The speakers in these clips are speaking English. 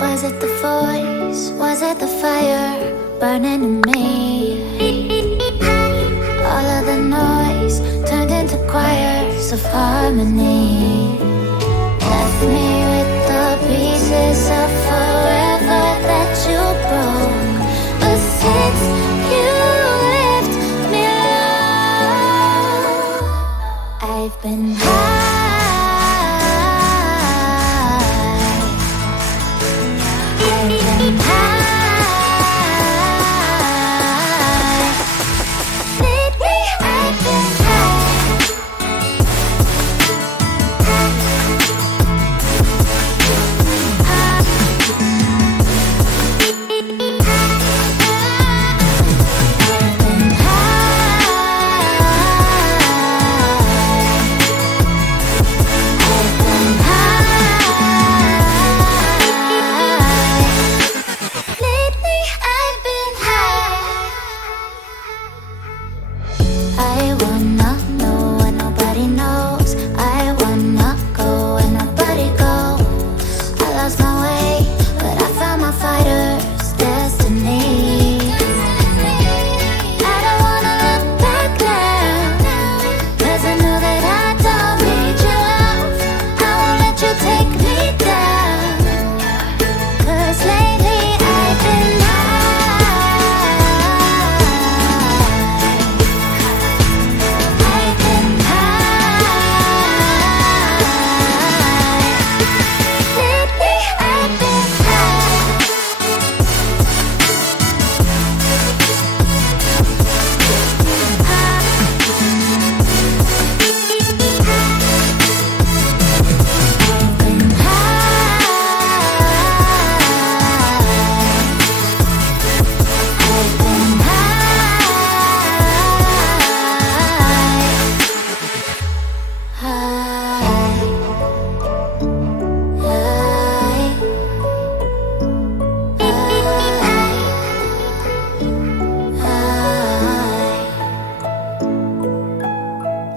Was it the voice? Was it the fire burning in me? All of the noise turned into choirs of harmony. Left me with the pieces of forever that you broke. But since you left me alone, I've been high. I've been high.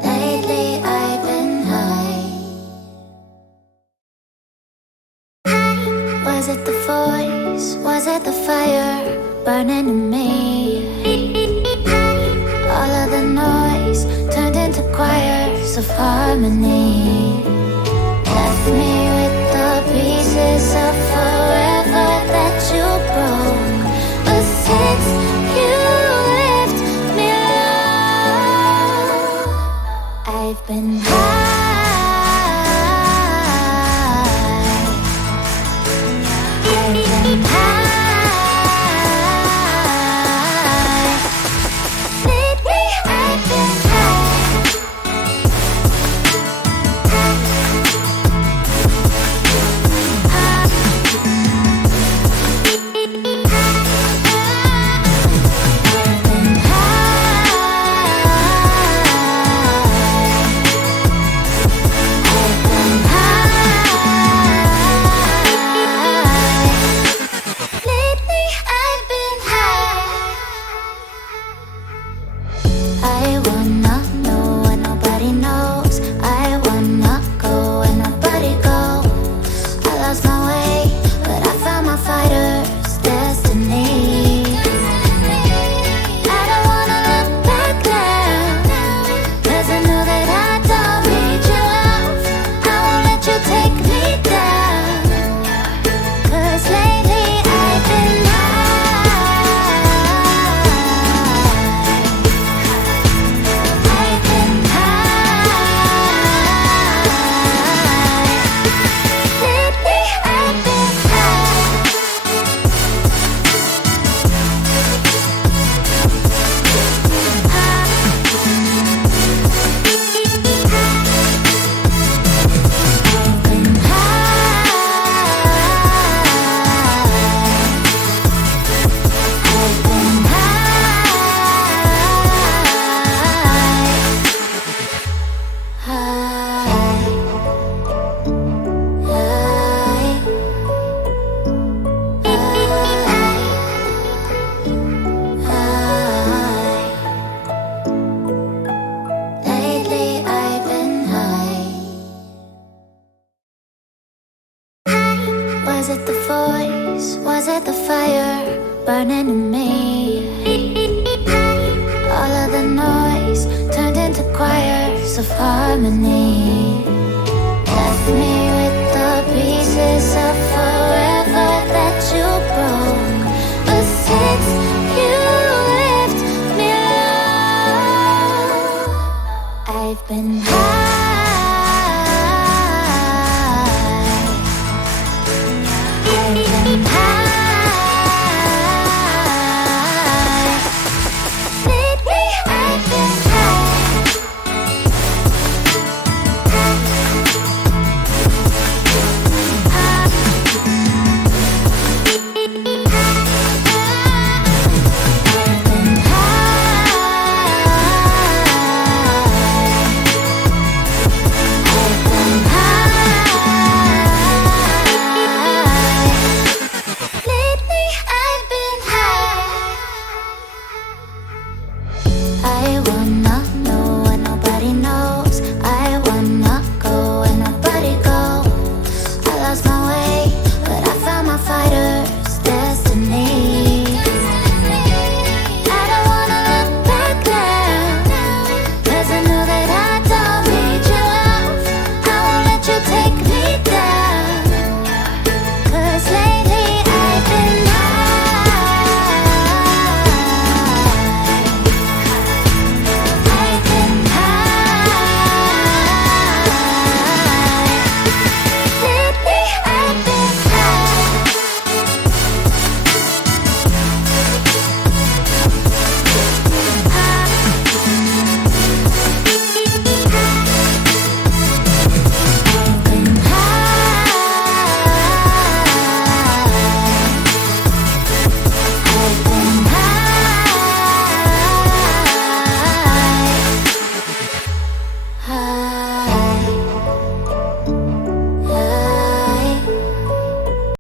Lately I've been Was it the voice? Was it the fire burning in me? All of the noise turned into choirs of harmony. Left me with the pieces of forever that you broke. But since you left me alone, I've been high. it the voice? Was it the fire burning in me? All of the noise turned into choirs of harmony. Left me with the pieces of